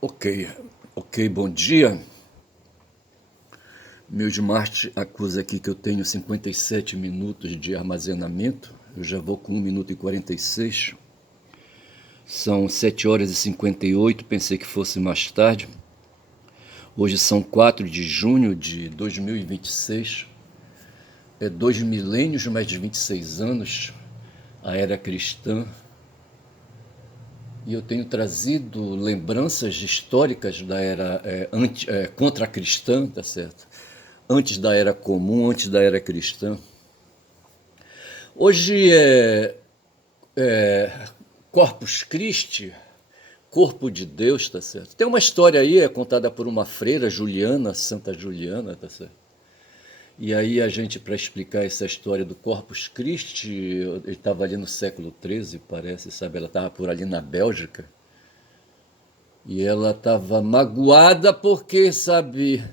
Ok, ok, bom dia. Meu Smart acusa aqui que eu tenho 57 minutos de armazenamento. Eu já vou com 1 minuto e 46. São 7 horas e 58, pensei que fosse mais tarde. Hoje são 4 de junho de 2026. É 2 milênios mais de 26 anos, a era cristã. E eu tenho trazido lembranças históricas da era contra-cristã, tá certo? Antes da era comum, antes da era cristã. Hoje é Corpus Christi, corpo de Deus, tá certo? Tem uma história aí, é contada por uma freira, Juliana, Santa Juliana, tá certo? E aí a gente, para explicar essa história do Corpus Christi, ele estava ali no século XIII, parece, sabe? Ela estava por ali na Bélgica. E ela estava magoada porque, sabe,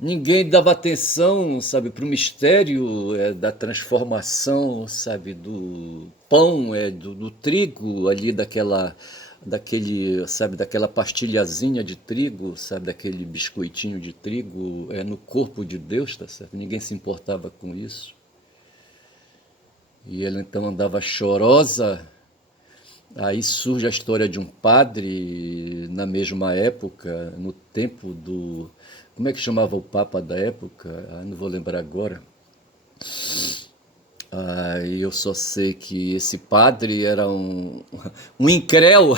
ninguém dava atenção, sabe, para o mistério da transformação, sabe, do pão, do trigo ali daquela pastilhazinha de trigo, sabe, daquele biscoitinho de trigo no corpo de Deus, tá certo? Ninguém se importava com isso. E ela então andava chorosa. Aí surge a história de um padre na mesma época, no tempo do. Como é que chamava o Papa da época? Não vou lembrar agora. Eu só sei que esse padre era um incréu.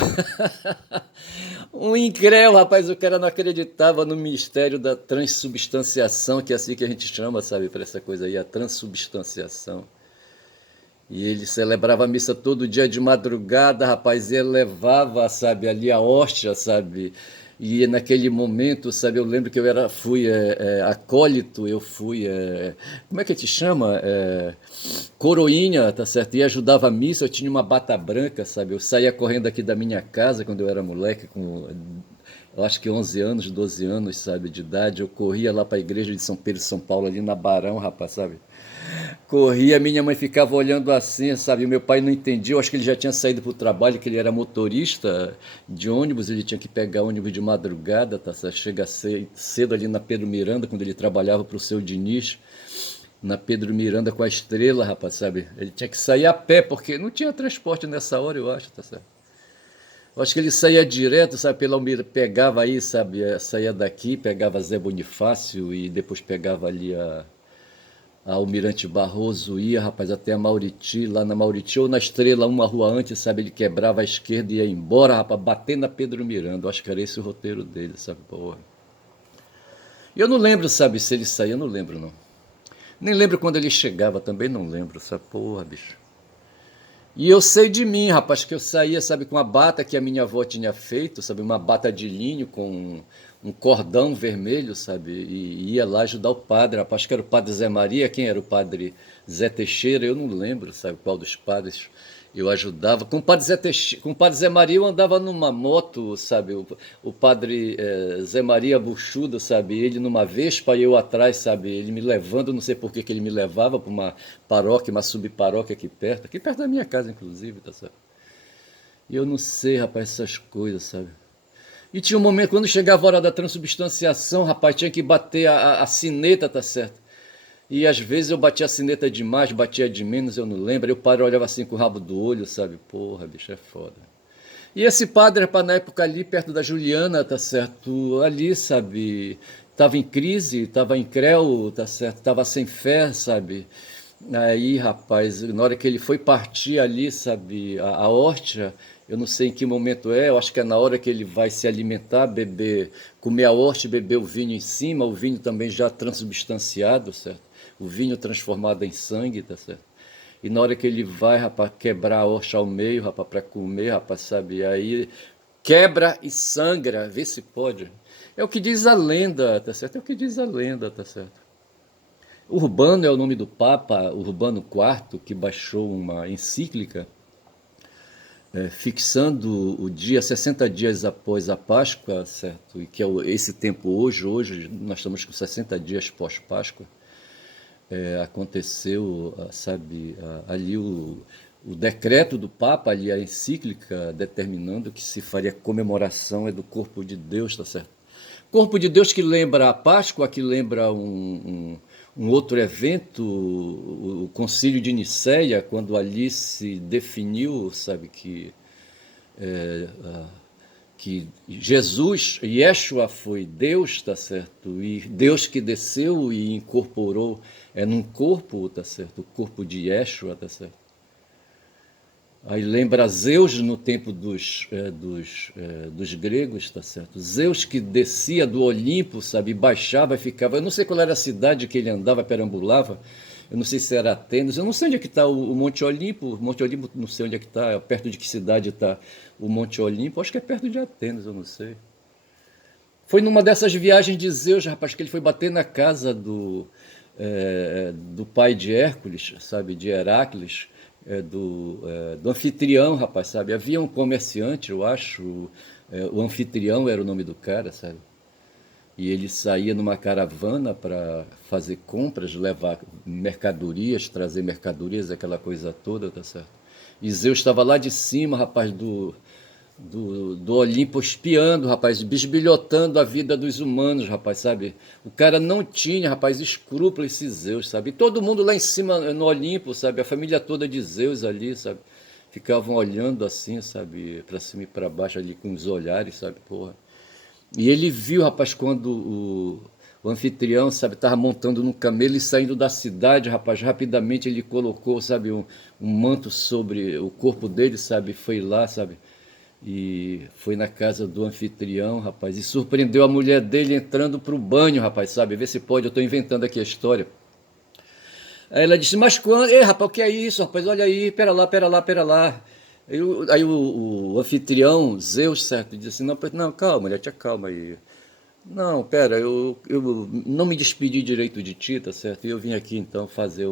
Um incréu, rapaz. O cara não acreditava no mistério da transubstanciação, que é assim que a gente chama, sabe, para essa coisa aí, a transubstanciação. E ele celebrava a missa todo dia de madrugada, rapaz, e ele levava, sabe, ali a hóstia, sabe, e naquele momento, sabe, eu lembro que fui acólito, eu fui, como é que te chama? Coroinha, tá certo, e ajudava a missa, eu tinha uma bata branca, sabe, eu saía correndo aqui da minha casa quando eu era moleque, eu acho que 11 anos, 12 anos, sabe, de idade, eu corria lá para a igreja de São Pedro, São Paulo, ali na Barão, rapaz, sabe, corria, minha mãe ficava olhando assim, sabe? Meu pai não entendia, eu acho que ele já tinha saído para o trabalho, que ele era motorista de ônibus, ele tinha que pegar ônibus de madrugada, tá? Chega cedo ali na Pedro Miranda, quando ele trabalhava para o seu Diniz, na Pedro Miranda com a Estrela, rapaz, sabe? Ele tinha que sair a pé, porque não tinha transporte nessa hora, eu acho, tá certo? Eu acho que ele saía direto, sabe, pegava aí, sabe, saía daqui, pegava Zé Bonifácio e depois pegava ali a Almirante Barroso ia, rapaz, até a Mauriti, lá na Mauriti, ou na Estrela, uma rua antes, sabe? Ele quebrava a esquerda e ia embora, rapaz, batendo na Pedro Miranda. Eu acho que era esse o roteiro dele, sabe? Porra. E eu não lembro, sabe, se ele saía, eu não lembro, não. Nem lembro quando ele chegava, também não lembro, sabe? Porra, bicho. E eu sei de mim, rapaz, que eu saía, sabe, com a bata que a minha avó tinha feito, sabe, uma bata de linho com um cordão vermelho, sabe, e ia lá ajudar o padre, rapaz, que era o padre Zé Maria, quem era o padre Zé Teixeira, eu não lembro, sabe, qual dos padres eu ajudava. Com o padre Zé Teixeira, com o padre Zé Maria eu andava numa moto, sabe, o padre Zé Maria Buchudo, sabe, ele numa Vespa e eu atrás, sabe, ele me levando, não sei por que que ele me levava para uma paróquia, uma subparóquia aqui perto da minha casa, inclusive, tá certo? E eu não sei, rapaz, essas coisas, sabe? E tinha um momento, quando chegava a hora da transubstanciação, rapaz, tinha que bater a sineta, tá certo? E às vezes eu batia a sineta demais, batia de menos, eu não lembro. Aí o padre olhava assim com o rabo do olho, sabe? Porra, bicho, é foda. E esse padre, rapaz, na época ali, perto da Juliana, tá certo? Ali, sabe? Tava em crise, tava incrédulo, tá certo? Tava sem fé, sabe? Aí, rapaz, na hora que ele foi partir ali, sabe, a hóstia, eu não sei em que momento é, eu acho que é na hora que ele vai se alimentar, beber, comer a hóstia e beber o vinho em cima, o vinho também já transubstanciado, certo? O vinho transformado em sangue, tá certo? E na hora que ele vai, rapaz, quebrar a hóstia ao meio, rapaz, para comer, rapaz, sabe? Aí quebra e sangra, vê se pode. É o que diz a lenda, tá certo? É o que diz a lenda, tá certo? Urbano é o nome do Papa Urbano IV, que baixou uma encíclica fixando o dia 60 dias após a Páscoa, certo? E que é esse tempo hoje nós estamos com 60 dias pós-Páscoa. Aconteceu, sabe, ali o decreto do Papa ali, a encíclica, determinando que se faria comemoração do corpo de Deus, tá certo? Corpo de Deus que lembra a Páscoa, que lembra um outro evento, o Concílio de Nicéia, quando ali se definiu, sabe, que Jesus, Yeshua foi Deus, tá certo? E Deus que desceu e incorporou num corpo, tá certo? O corpo de Yeshua, tá certo? Aí lembra Zeus no tempo dos gregos, tá certo? Zeus que descia do Olimpo, sabe, baixava e ficava. Eu não sei qual era a cidade que ele andava, perambulava. Eu não sei se era Atenas. Eu não sei onde é que está o Monte Olimpo. O Monte Olimpo, não sei onde é que está. Perto de que cidade está o Monte Olimpo? Acho que é perto de Atenas, eu não sei. Foi numa dessas viagens de Zeus, rapaz, que ele foi bater na casa do pai de Hércules, sabe, de Heracles, do anfitrião, rapaz, sabe? Havia um comerciante, eu acho, o anfitrião era o nome do cara, sabe? E ele saía numa caravana para fazer compras, levar mercadorias, trazer mercadorias, aquela coisa toda, tá certo? E Zeus estava lá de cima, rapaz, do Olimpo espiando, rapaz, bisbilhotando a vida dos humanos, rapaz, sabe? O cara não tinha, rapaz, escrúpulo esse Zeus, sabe? E todo mundo lá em cima no Olimpo, sabe? A família toda de Zeus ali, sabe? Ficavam olhando assim, sabe? Para cima e para baixo ali com os olhares, sabe? Porra. E ele viu, rapaz, quando o anfitrião, sabe, estava montando no camelo e saindo da cidade, rapaz, rapidamente ele colocou, sabe, um manto sobre o corpo dele, sabe? Foi lá, sabe? E foi na casa do anfitrião, rapaz, e surpreendeu a mulher dele entrando para o banho, rapaz, sabe? Vê se pode, eu estou inventando aqui a história. Aí ela disse, mas quando? Ei, rapaz, o que é isso, rapaz? Olha aí, pera lá, pera lá, pera lá. Aí o anfitrião, Zeus, certo, disse assim, não, não, calma, mulher, te calma aí. Não, pera, eu não me despedi direito de ti, tá certo? E eu vim aqui então fazer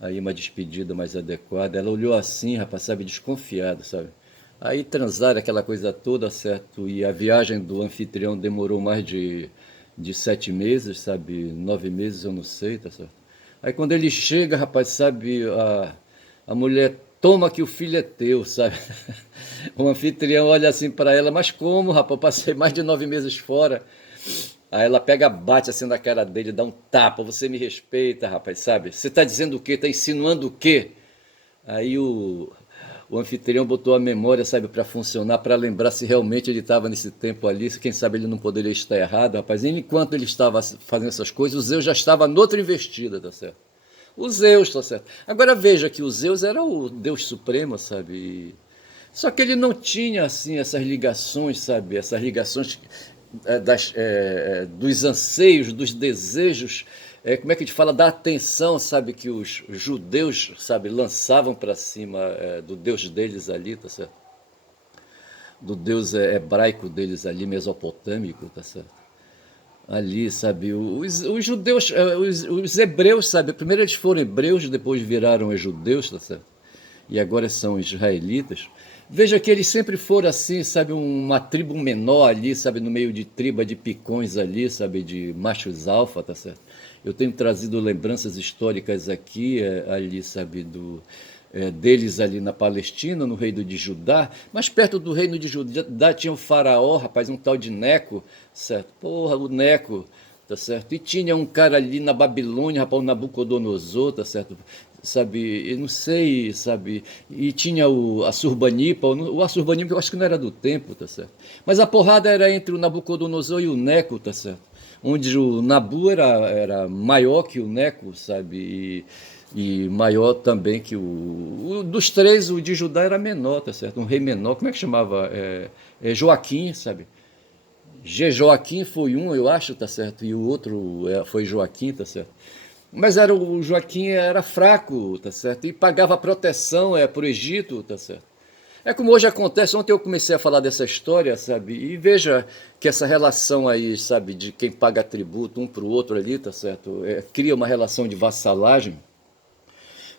aí uma despedida mais adequada. Ela olhou assim, rapaz, sabe, desconfiada, sabe? Aí transaram aquela coisa toda, certo? E a viagem do anfitrião demorou mais de 7 meses, sabe? 9 meses, eu não sei, tá certo? Aí quando ele chega, rapaz, sabe, a mulher toma que o filho é teu, sabe? O anfitrião olha assim para ela, mas como, rapaz, eu passei mais de 9 meses fora. Aí ela pega, bate assim na cara dele, dá um tapa, você me respeita, rapaz, sabe? Você tá dizendo o quê? Tá insinuando o quê? Aí o anfitrião botou a memória, sabe, para funcionar, para lembrar se realmente ele estava nesse tempo ali, se quem sabe ele não poderia estar errado, rapaz. E enquanto ele estava fazendo essas coisas, o Zeus já estava noutra investida, tá certo? O Zeus, tá certo? Agora veja que o Zeus era o Deus Supremo, sabe? Só que ele não tinha, assim, essas ligações, sabe? Essas ligações dos anseios, dos desejos, como é que a gente fala, da atenção, sabe, que os judeus, sabe, lançavam para cima do Deus deles ali, tá certo? Do Deus hebraico deles ali, mesopotâmico, tá certo? Ali, sabe, os judeus, os hebreus, sabe, primeiro eles foram hebreus, depois viraram judeus, tá certo? E agora são israelitas. Veja que eles sempre foram assim, sabe, uma tribo menor ali, sabe, no meio de tribo de picões ali, sabe, de machos alfa, tá certo? Eu tenho trazido lembranças históricas aqui, ali, sabe, deles ali na Palestina, no reino de Judá, mas perto do reino de Judá tinha o faraó, rapaz, um tal de Neco, certo? Porra, o Neco, tá certo? E tinha um cara ali na Babilônia, rapaz, o Nabucodonosor, tá certo? Sabe, eu não sei, sabe? E tinha o Assurbanipal, o Assurbanipal eu acho que não era do tempo, tá certo? Mas a porrada era entre o Nabucodonosor e o Neco, tá certo? Onde o Nabu era maior que o Neco, sabe? E maior também que dos três, o de Judá era menor, tá certo? Um rei menor, como é que chamava? Joaquim, sabe? Joaquim foi um, eu acho, tá certo? E o outro foi Joaquim, tá certo? Mas o Joaquim era fraco, tá certo? E pagava proteção para o Egito, tá certo? É como hoje acontece, ontem eu comecei a falar dessa história, sabe? E veja que essa relação aí, sabe, de quem paga tributo um para o outro ali, tá certo? Cria uma relação de vassalagem.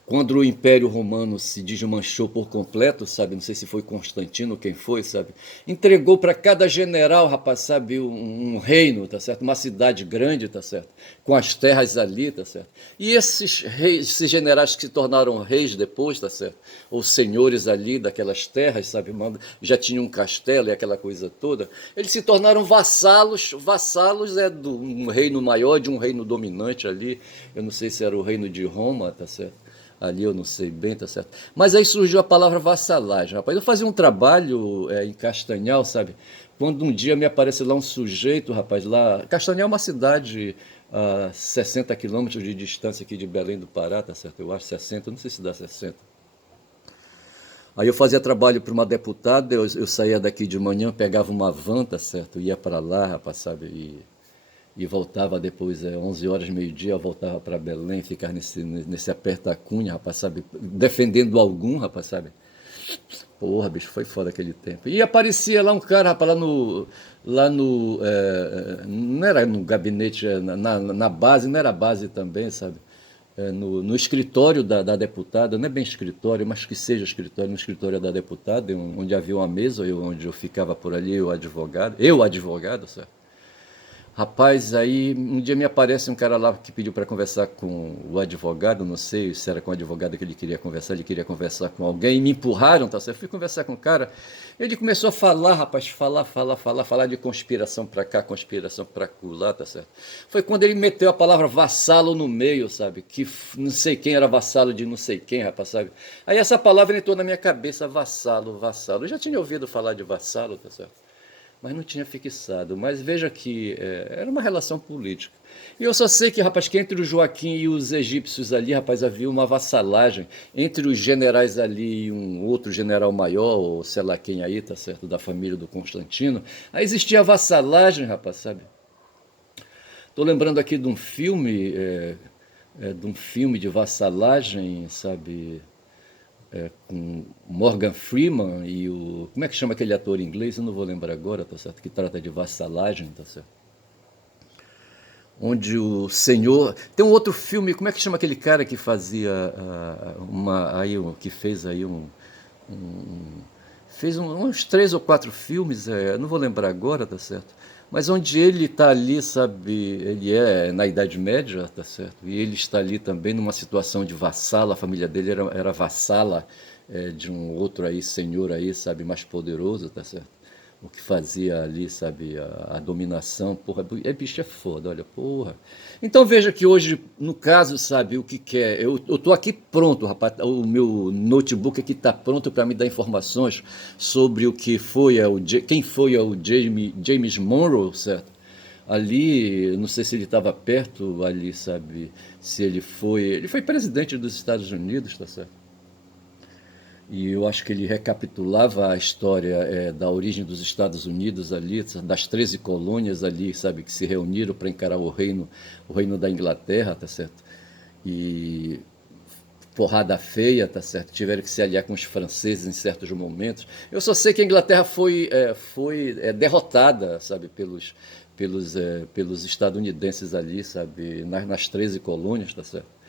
quando o Império Romano se desmanchou por completo, sabe? Não sei se foi Constantino, quem foi, sabe? Entregou para cada general, rapaz, sabe, um reino, tá certo? Uma cidade grande, tá certo? Com as terras ali, tá certo? E esses reis, esses generais que se tornaram reis depois, tá certo? Ou senhores ali daquelas terras, sabe? Já tinham um castelo e aquela coisa toda. Eles se tornaram vassalos. Vassalos é de um reino maior, de um reino dominante ali. Eu não sei se era o reino de Roma, tá certo? Ali eu não sei bem, tá certo? Mas aí surgiu a palavra vassalagem, rapaz. Eu fazia um trabalho em Castanhal, sabe? Quando um dia me aparece lá um sujeito, rapaz, lá. Castanhal é uma cidade a 60 quilômetros de distância aqui de Belém do Pará, tá certo? Eu acho 60, não sei se dá 60. Aí eu fazia trabalho para uma deputada, eu saía daqui de manhã, pegava uma van, tá certo? Ia para lá, rapaz, sabe? E voltava depois, 11 horas, meio-dia, eu voltava para Belém, ficar nesse aperta-cunha, rapaz, sabe? Defendendo algum, rapaz, sabe? Porra, bicho, foi foda aquele tempo. E aparecia lá um cara, rapaz, não era no gabinete, na base, não era base também, sabe? No escritório da deputada, não é bem escritório, mas que seja escritório, no escritório da deputada, onde havia uma mesa, onde eu ficava por ali, eu advogado, certo? Rapaz, aí um dia me aparece um cara lá que pediu para conversar com o advogado, não sei se era com o advogado que ele queria conversar com alguém, e me empurraram, tá certo? Eu fui conversar com o cara, ele começou a falar, rapaz, falar de conspiração para cá, conspiração para lá, tá certo? Foi quando ele meteu a palavra vassalo no meio, sabe? Que não sei quem era vassalo de não sei quem, rapaz, sabe? Aí essa palavra entrou na minha cabeça, vassalo, vassalo. Eu já tinha ouvido falar de vassalo, tá certo? Mas não tinha fixado. Mas veja que era uma relação política. E eu só sei que, rapaz, que entre o Joaquim e os egípcios ali, rapaz, havia uma vassalagem entre os generais ali e um outro general maior, ou sei lá quem aí, tá certo, da família do Constantino. Aí existia vassalagem, rapaz, sabe? Tô lembrando aqui de um filme de vassalagem, sabe? Com Morgan Freeman e o. Como é que chama aquele ator inglês? Eu não vou lembrar agora, tá certo? Que trata de vassalagem, tá certo? Onde o senhor. Tem um outro filme, como é que chama aquele cara que fazia que fez aí uns 3 ou 4 filmes, não vou lembrar agora, tá certo? Mas onde ele está ali, sabe, ele é na Idade Média, tá certo? E ele está ali também numa situação de vassala, a família dele era vassala de um outro aí, senhor aí, sabe, mais poderoso, tá certo? O que fazia ali, sabe, a dominação, porra, bicho é foda, olha, porra. Então veja que hoje, no caso, sabe, o que quer, eu tô aqui pronto, rapaz, o meu notebook aqui tá pronto para me dar informações sobre o que foi, quem foi o James Monroe, certo? Ali, não sei se ele estava perto ali, sabe, se ele foi presidente dos Estados Unidos, tá certo? E eu acho que ele recapitulava a história da origem dos Estados Unidos ali, das 13 colônias ali, sabe, que se reuniram para encarar o reino da Inglaterra, tá certo? E porrada feia, tá certo? Tiveram que se aliar com os franceses em certos momentos. Eu só sei que a Inglaterra foi derrotada, sabe, pelos estadunidenses ali, sabe, nas 13 colônias, tá certo?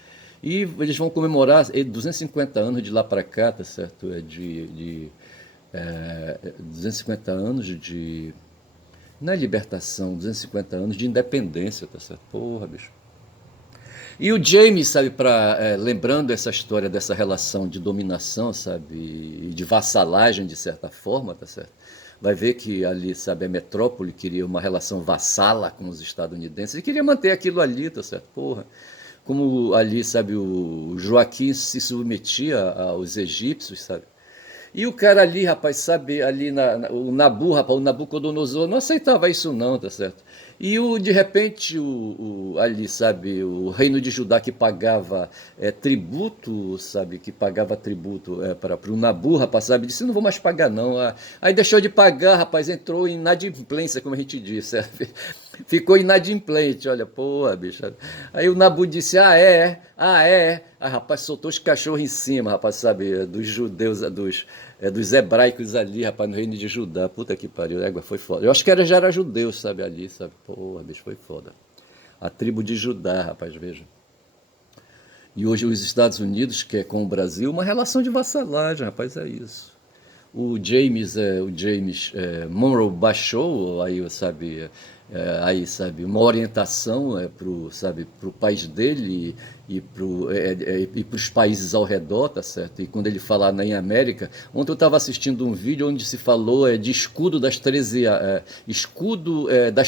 E eles vão comemorar 250 anos de lá para cá, tá certo? 250 anos de. Não é libertação, 250 anos de independência, tá certo? Porra, bicho. E o James, sabe, lembrando essa história dessa relação de dominação, sabe, e de vassalagem, de certa forma, tá certo? Vai ver que ali, sabe, a metrópole queria uma relação vassala com os estadunidenses e queria manter aquilo ali, tá certo? Porra. Como ali, sabe, o Joaquim se submetia aos egípcios, sabe? E o cara ali, rapaz, sabe, ali o Nabu, rapaz, o Nabucodonosor não aceitava isso não, tá certo? E de repente, ali, sabe, o reino de Judá que pagava tributo, sabe, que pagava tributo para o Nabu, rapaz, sabe, disse, não vou mais pagar não. Aí deixou de pagar, rapaz, entrou em inadimplência, como a gente diz, sabe? Ficou inadimplente, olha, porra, bicho. Aí o Nabu disse, Ah, rapaz, soltou os cachorros em cima, rapaz, sabe, dos judeus, dos hebraicos ali, rapaz, no reino de Judá. Puta que pariu, foi foda. Eu acho que já era judeu, sabe, ali, sabe? Porra, bicho, foi foda. A tribo de Judá, rapaz, veja. E hoje os Estados Unidos quer com o Brasil uma relação de vassalagem, rapaz, é isso. O James Monroe baixou aí, sabe, uma orientação pro país dele e para os países ao redor, tá certo? E quando ele falar em América, ontem eu estava assistindo um vídeo onde se falou de escudo das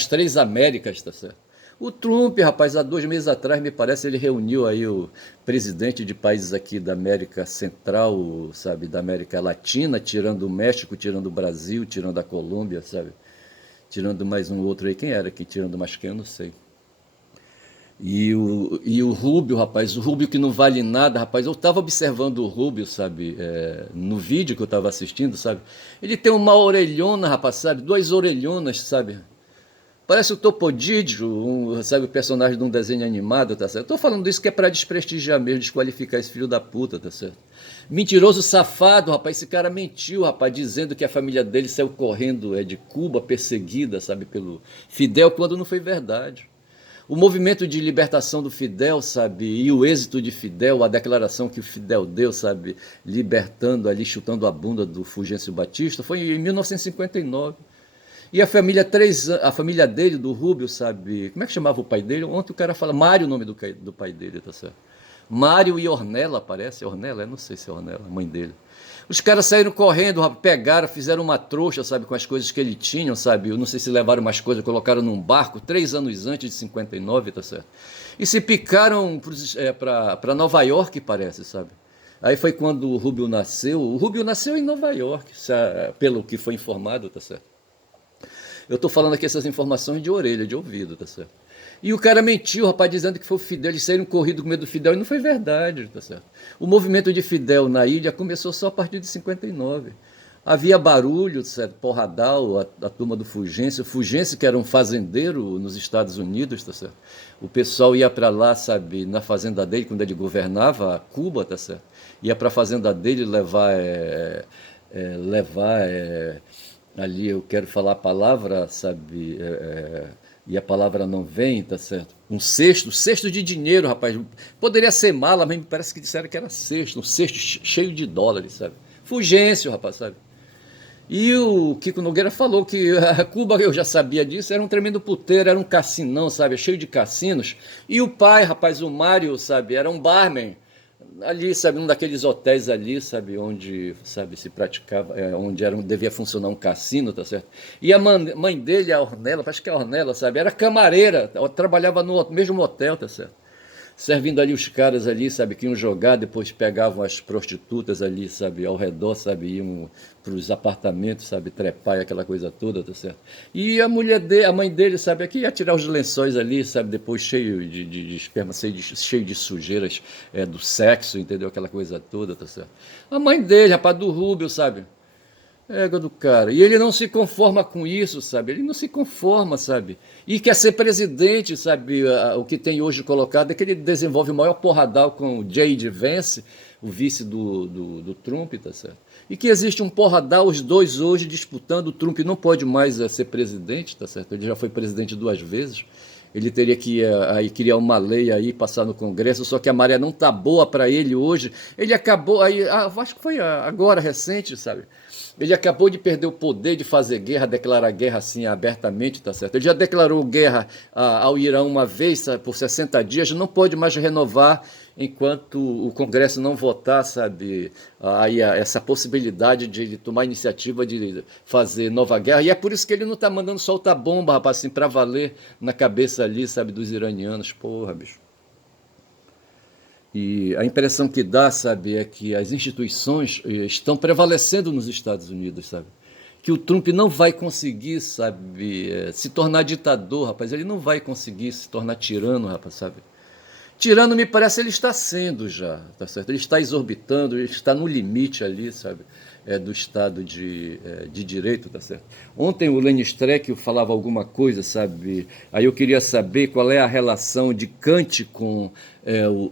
três Américas, tá certo? O Trump, rapaz, há 2 meses atrás, me parece, ele reuniu aí o presidente de países aqui da América Central, sabe, da América Latina, tirando o México, tirando o Brasil, tirando a Colômbia, sabe, tirando mais um outro aí, quem era aqui, tirando mais quem, eu não sei. E o Rubio, rapaz, o Rubio que não vale nada, rapaz, eu estava observando o Rubio, sabe, no vídeo que eu estava assistindo, sabe, ele tem uma orelhona, rapaz, sabe, 2 orelhonas, sabe, parece o Topodídio, sabe, o personagem de um desenho animado, tá certo? Eu tô falando isso que é pra desprestigiar mesmo, desqualificar esse filho da puta, tá certo? Mentiroso safado, rapaz, esse cara mentiu, rapaz, dizendo que a família dele saiu correndo de Cuba, perseguida, sabe, pelo Fidel, quando não foi verdade. O movimento de libertação do Fidel, sabe, e o êxito de Fidel, a declaração que o Fidel deu, sabe, libertando ali, chutando a bunda do Fulgêncio Batista, foi em 1959. E a família dele, do Rubio, sabe? Como é que chamava o pai dele? Ontem o cara fala Mário, o nome do pai dele, tá certo? Mário e Ornella, parece. Ornella? Eu não sei se é Ornella, a mãe dele. Os caras saíram correndo, pegaram, fizeram uma trouxa, sabe, com as coisas que ele tinha, sabe? Eu não sei se levaram umas coisas, colocaram num barco 3 anos antes de 59, tá certo? E se picaram para Nova York, parece, sabe? Aí foi quando o Rubio nasceu. O Rubio nasceu em Nova York, pelo que foi informado, tá certo? Eu tô falando aqui essas informações de orelha, de ouvido, tá certo? E o cara mentiu, rapaz, dizendo que foi o Fidel, eles saíram corrido com medo do Fidel, e não foi verdade, tá certo? O movimento de Fidel na ilha começou só a partir de 59. Havia barulho, certo? Porradal, a turma do Fulgêncio. O Fulgêncio, que era um fazendeiro nos Estados Unidos, tá certo? O pessoal ia para lá, sabe, na fazenda dele, quando ele governava Cuba, tá certo? Ia para a fazenda dele levar ali eu quero falar a palavra, sabe, e a palavra não vem, tá certo? Cesto de dinheiro, rapaz. Poderia ser mala, mas me parece que disseram que era cesto, um cesto cheio de dólares, sabe? Fulgêncio, rapaz, sabe? E o Kiko Nogueira falou que a Cuba, eu já sabia disso, era um tremendo puteiro, era um cassinão, sabe? Cheio de cassinos. E o pai, rapaz, o Mário, sabe, era um barman ali, sabe, um daqueles hotéis ali, sabe, onde, sabe, se praticava, onde devia funcionar um cassino, tá certo? E a mãe dele, a Ornella, acho que é a Ornella, sabe, era camareira, trabalhava no mesmo hotel, tá certo? Servindo ali os caras ali, sabe, que iam jogar, depois pegavam as prostitutas ali, sabe, ao redor, sabe, iam para os apartamentos, sabe, trepar e aquela coisa toda, tá certo? E a mulher dele, a mãe dele, sabe, aqui ia tirar os lençóis ali, sabe, depois cheio de esperma, cheio de sujeiras do sexo, entendeu? Aquela coisa toda, tá certo? A mãe dele, rapaz, do Rubio, sabe? Égua do cara. E ele não se conforma com isso, sabe? Ele não se conforma, sabe? E quer ser presidente, sabe? O que tem hoje colocado é que ele desenvolve o maior porradal com o J.D. Vance, o vice do Trump, tá certo? E que existe um porradal, os dois hoje disputando. O Trump não pode mais ser presidente, tá certo? Ele já foi presidente 2 vezes. Ele teria que aí criar uma lei aí, passar no Congresso, só que a maré não tá boa para ele hoje. Ele acabou aí, acho que foi agora recente, sabe? Ele acabou de perder o poder de fazer guerra, declarar guerra assim abertamente, tá certo? Ele já declarou guerra ao Irã uma vez, sabe, por 60 dias, não pode mais renovar enquanto o Congresso não votar, sabe, aí essa possibilidade de ele tomar a iniciativa de fazer nova guerra. E é por isso que ele não está mandando soltar bomba, rapaz, assim, para valer na cabeça ali, sabe, dos iranianos. Porra, bicho. E a impressão que dá, sabe, é que as instituições estão prevalecendo nos Estados Unidos, sabe? Que o Trump não vai conseguir, sabe, se tornar ditador, rapaz. Ele não vai conseguir se tornar tirano, rapaz, sabe? Tirano, me parece, ele está sendo já, tá certo? Ele está exorbitando, ele está no limite ali, sabe? Do Estado de Direito, tá certo? Ontem o Lenny Streck falava alguma coisa, sabe? Aí eu queria saber qual é a relação de Kant com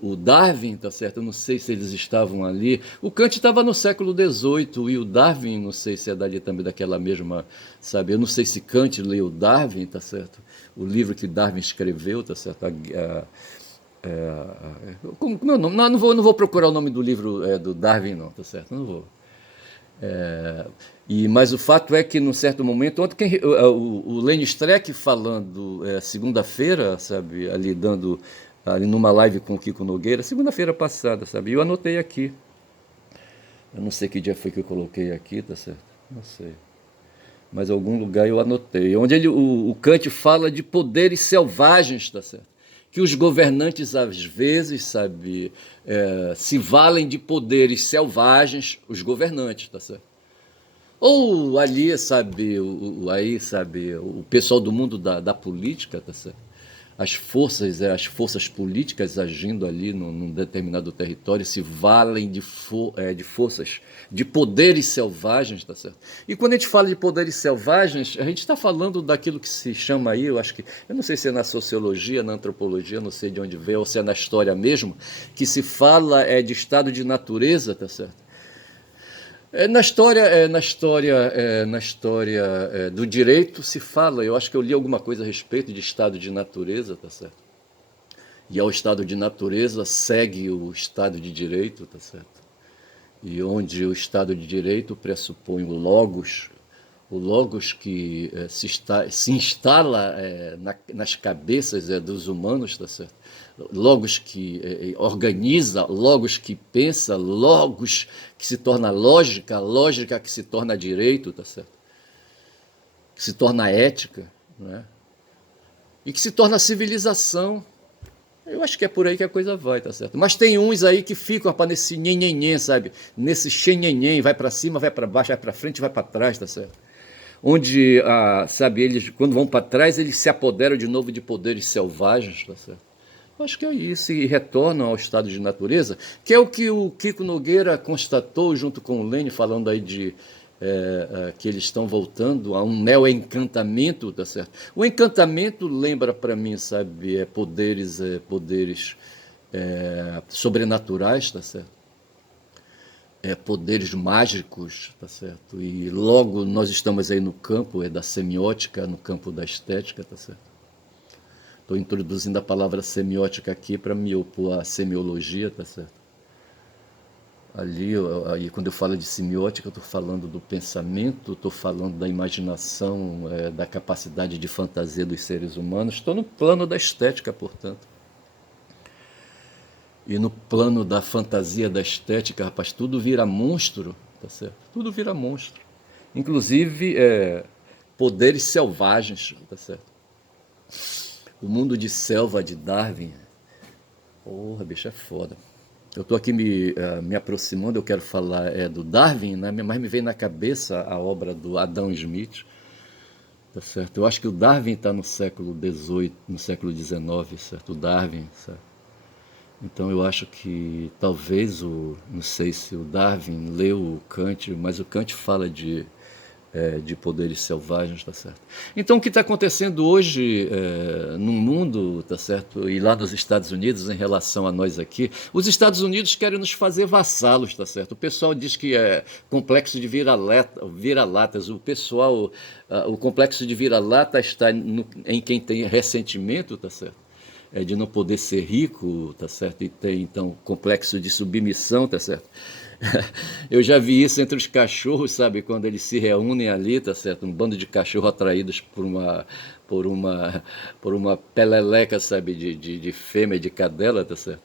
o Darwin, tá certo? Eu não sei se eles estavam ali. O Kant estava no século XVIII e o Darwin, não sei se é dali também daquela mesma, sabe? Eu não sei se Kant leu Darwin, tá certo? O livro que Darwin escreveu, tá certo? Como é o nome? Não vou procurar o nome do livro do Darwin, não, tá certo? Não vou. Mas o fato é que, num certo momento, ontem o Lenny Streck falando, segunda-feira, sabe, ali numa live com o Kiko Nogueira, segunda-feira passada, sabe, eu anotei aqui. Eu não sei que dia foi que eu coloquei aqui, tá certo? Não sei. Mas algum lugar eu anotei. Onde o Kant fala de poderes selvagens, tá certo? Que os governantes, às vezes, sabe, se valem de poderes selvagens, os governantes, tá certo? Ou ali, sabe, aí, sabe, o pessoal do mundo da política, tá certo? As forças políticas agindo ali num determinado território se valem de forças, de poderes selvagens, tá certo? E quando a gente fala de poderes selvagens, a gente está falando daquilo que se chama aí, eu não sei se é na sociologia, na antropologia, não sei de onde veio, ou se é na história mesmo, que se fala de estado de natureza, tá certo? Na história do direito se fala, eu acho que eu li alguma coisa a respeito de estado de natureza, tá certo? E ao estado de natureza segue o estado de direito, tá certo? E onde o estado de direito pressupõe o logos que se instala nas cabeças dos humanos, tá certo? Logos que organiza, logos que pensa, logos que se torna lógica, lógica que se torna direito, tá certo? Que se torna ética, né? E que se torna civilização. Eu acho que é por aí que a coisa vai, tá certo? Mas tem uns aí que ficam rapaz, nesse nhenhenhen, sabe? Nesse xenhenhen, vai para cima, vai para baixo, vai para frente, vai para trás, tá certo? Onde, sabe, eles, quando vão para trás, eles se apoderam de novo de poderes selvagens, tá certo? Eu acho que é isso, e retornam ao estado de natureza, que é o que o Kiko Nogueira constatou junto com o Lênin, falando aí que eles estão voltando a um neo-encantamento, tá certo? O encantamento lembra para mim, sabe, poderes sobrenaturais, tá certo? Poderes mágicos, tá certo? E logo nós estamos aí no campo da semiótica, no campo da estética, tá certo? Estou introduzindo a palavra semiótica aqui para me opor à semiologia, tá certo? Aí, quando eu falo de semiótica, eu estou falando do pensamento, estou falando da imaginação, da capacidade de fantasia dos seres humanos. Estou no plano da estética, portanto. E no plano da fantasia, da estética, rapaz, tudo vira monstro, tá certo? Tudo vira monstro. Inclusive, poderes selvagens, tá certo? O mundo de selva de Darwin, porra, bicho, é foda. Eu estou aqui me aproximando, eu quero falar do Darwin, né? Mas me vem na cabeça a obra do Adam Smith, tá certo? Eu acho que o Darwin está no século XVIII, no século XIX, certo? O Darwin, certo? Então eu acho que talvez não sei se o Darwin leu o Kant, mas o Kant fala de poderes selvagens, tá certo? Então o que está acontecendo hoje no mundo, tá certo? E lá nos Estados Unidos em relação a nós aqui, os Estados Unidos querem nos fazer vassalos, tá certo? O pessoal diz que é complexo de vira-latas, o complexo de vira-lata está em quem tem ressentimento, tá certo? De não poder ser rico, tá certo? E tem, então, complexo de submissão, tá certo? Eu já vi isso entre os cachorros, sabe? Quando eles se reúnem ali, tá certo? Um bando de cachorros atraídos por uma, por uma peleleca, sabe? De fêmea, de cadela, tá certo?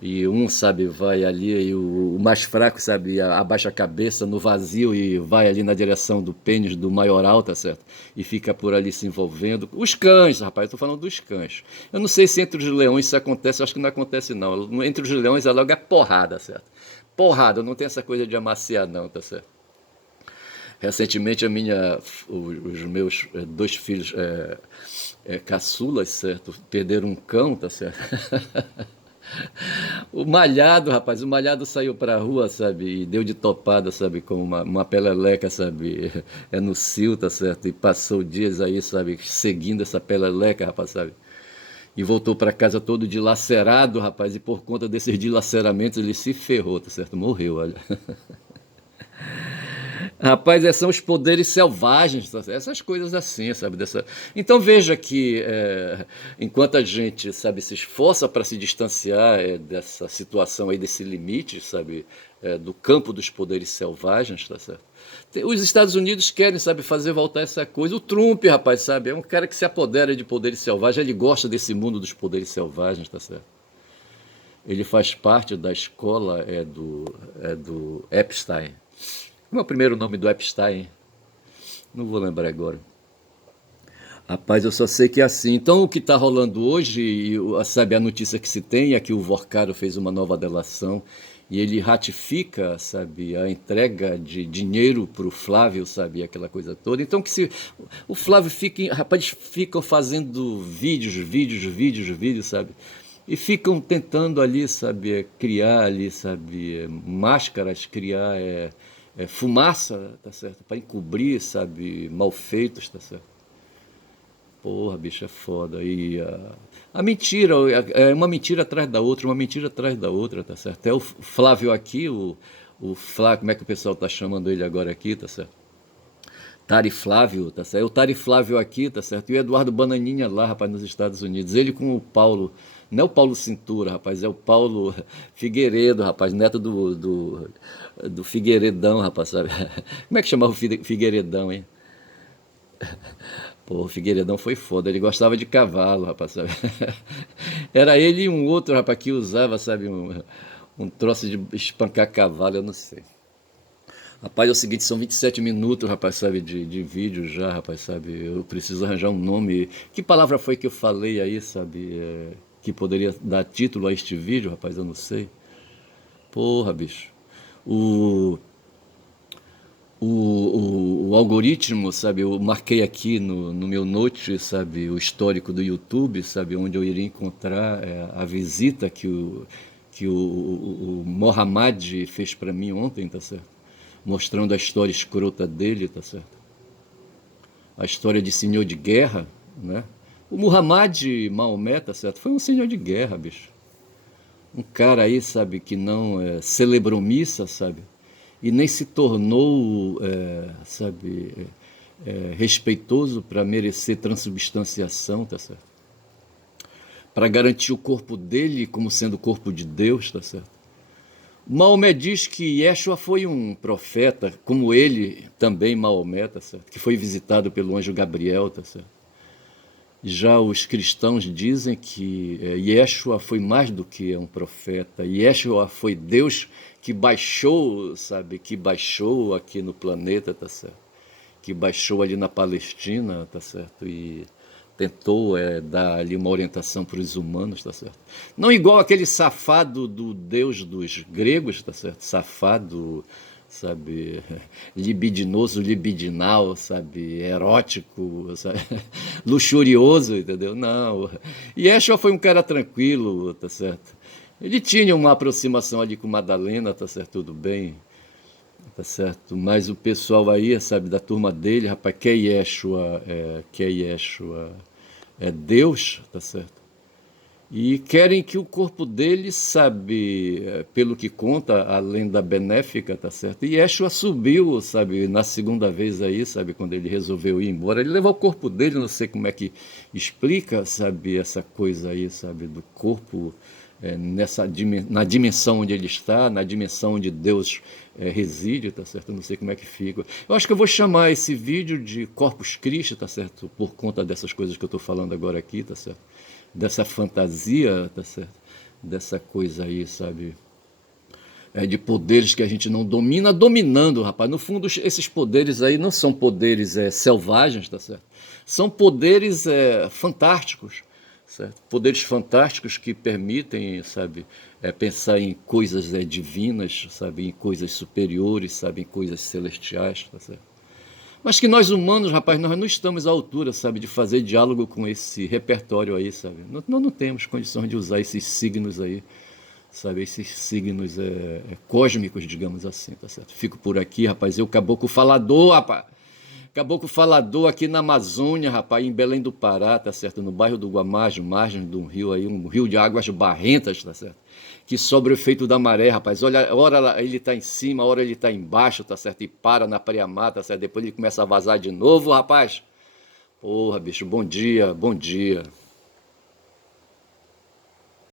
E um, sabe, vai ali, e o mais fraco, sabe, abaixa a cabeça no vazio e vai ali na direção do pênis do maioral, tá certo? E fica por ali se envolvendo. Os cães, rapaz, eu tô falando dos cães. Eu não sei se entre os leões isso acontece, eu acho que não acontece não. Entre os leões é logo a porrada, certo? Porrada, não tem essa coisa de amaciar não, tá certo? Recentemente os meus dois filhos caçulas, certo? Perderam um cão, tá certo? O Malhado, rapaz, o Malhado saiu pra rua, sabe, e deu de topada, sabe, com uma peleleca, sabe, no cio, tá certo, e passou dias aí, sabe, seguindo essa peleleca, rapaz, sabe, e voltou pra casa todo dilacerado, rapaz, e por conta desses dilaceramentos ele se ferrou, tá certo, morreu, olha. Rapaz, são os poderes selvagens, tá certo? Essas coisas assim, sabe? Então veja que enquanto a gente, sabe, se esforça para se distanciar dessa situação aí, desse limite, sabe, do campo dos poderes selvagens, tá certo? Os Estados Unidos querem, sabe, fazer voltar essa coisa. O Trump, rapaz, sabe, é um cara que se apodera de poderes selvagens, ele gosta desse mundo dos poderes selvagens, tá certo? Ele faz parte da escola do Epstein. Como é o primeiro nome do Epstein? Não vou lembrar agora. Rapaz, eu só sei que é assim. Então, o que está rolando hoje, sabe, a notícia que se tem é que o Vorcaro fez uma nova delação e ele ratifica, sabe, a entrega de dinheiro para o Flávio, sabe, aquela coisa toda. Então, que se o Flávio fica, rapaz, ficam fazendo vídeos, sabe, e ficam tentando ali, sabe, criar ali, sabe, máscaras, criar fumaça, tá certo, para encobrir, sabe, malfeitos, tá certo. Porra, bicho, é foda. E a mentira, é uma mentira atrás da outra, uma mentira atrás da outra, tá certo? É o Flávio aqui, o Flávio, como é que o pessoal tá chamando ele agora aqui, tá certo? Tari Flávio, tá certo? É o Tari Flávio aqui, tá certo? E o Eduardo Bananinha lá, rapaz, nos Estados Unidos. Ele com o Paulo, não é o Paulo Cintura, rapaz, é o Paulo Figueiredo, rapaz, neto do Figueiredão, rapaz, sabe? Como é que chamava o Figueiredão, hein? Pô, o Figueiredão foi foda, ele gostava de cavalo, rapaz, sabe? Era ele e um outro, rapaz, que usava, sabe, um troço de espancar cavalo, eu não sei. Rapaz, é o seguinte, são 27 minutos, rapaz, sabe, de vídeo já, rapaz, sabe? Eu preciso arranjar um nome. Que palavra foi que eu falei aí, sabe? Que poderia dar título a este vídeo, rapaz, eu não sei. Porra, bicho. O, o algoritmo, sabe, eu marquei aqui no meu note, sabe, o histórico do YouTube, sabe, onde eu iria encontrar a visita que o Mohamed fez para mim ontem, tá certo? Mostrando a história escrota dele, tá certo? A história de senhor de guerra, né? O Muhammad Maomé, tá certo? Foi um senhor de guerra, bicho. Um cara aí, sabe, que não celebrou missa, sabe? E nem se tornou, sabe, respeitoso para merecer transubstanciação, tá certo? Para garantir o corpo dele como sendo o corpo de Deus, tá certo? Maomé diz que Yeshua foi um profeta, como ele também, Maomé, tá certo? Que foi visitado pelo anjo Gabriel, tá certo? Já os cristãos dizem que Yeshua foi mais do que um profeta. Yeshua foi Deus que baixou, sabe? Que baixou aqui no planeta, tá certo? Que baixou ali na Palestina, tá certo? E tentou dar ali uma orientação para os humanos, tá certo? Não igual aquele safado do Deus dos gregos, tá certo? Safado, sabe, libidinoso, libidinal, sabe, erótico, sabe? Luxurioso, entendeu? Não. E Yeshua foi um cara tranquilo, tá certo? Ele tinha uma aproximação ali com Madalena, tá certo? Tudo bem, tá certo? Mas o pessoal aí, sabe, da turma dele, rapaz, quer Yeshua é Deus, tá certo? E querem que o corpo dele, sabe, pelo que conta a lenda benéfica, tá certo? E Yeshua subiu, sabe, na segunda vez aí, sabe, quando ele resolveu ir embora. Ele levou o corpo dele, não sei como é que explica, sabe, essa coisa aí, sabe, do corpo na dimensão onde ele está, na dimensão onde Deus reside, tá certo? Eu não sei como é que fica. Eu acho que eu vou chamar esse vídeo de Corpus Christi, tá certo? Por conta dessas coisas que eu estou falando agora aqui, tá certo? Dessa fantasia, tá certo? Dessa coisa aí, sabe? De poderes que a gente não domina, dominando, rapaz. No fundo, esses poderes aí não são poderes selvagens, tá certo? São poderes fantásticos, certo? Poderes fantásticos que permitem, sabe, pensar em coisas divinas, sabe, em coisas superiores, sabe, em coisas celestiais, tá certo? Mas que nós humanos, rapaz, nós não estamos à altura, sabe, de fazer diálogo com esse repertório aí, sabe? Nós não temos condições de usar esses signos aí, sabe? Esses signos cósmicos, digamos assim, tá certo? Fico por aqui, rapaz. Eu, caboclo falador, rapaz. Caboclo falador aqui na Amazônia, rapaz, em Belém do Pará, tá certo? No bairro do Guamá, margem de um rio aí, um rio de águas barrentas, tá certo? Que sobre o efeito da maré, rapaz. Olha, hora ele tá em cima, hora ele tá embaixo, tá certo? E para na praia-mar, tá certo? Depois ele começa a vazar de novo, rapaz. Porra, bicho, bom dia, bom dia.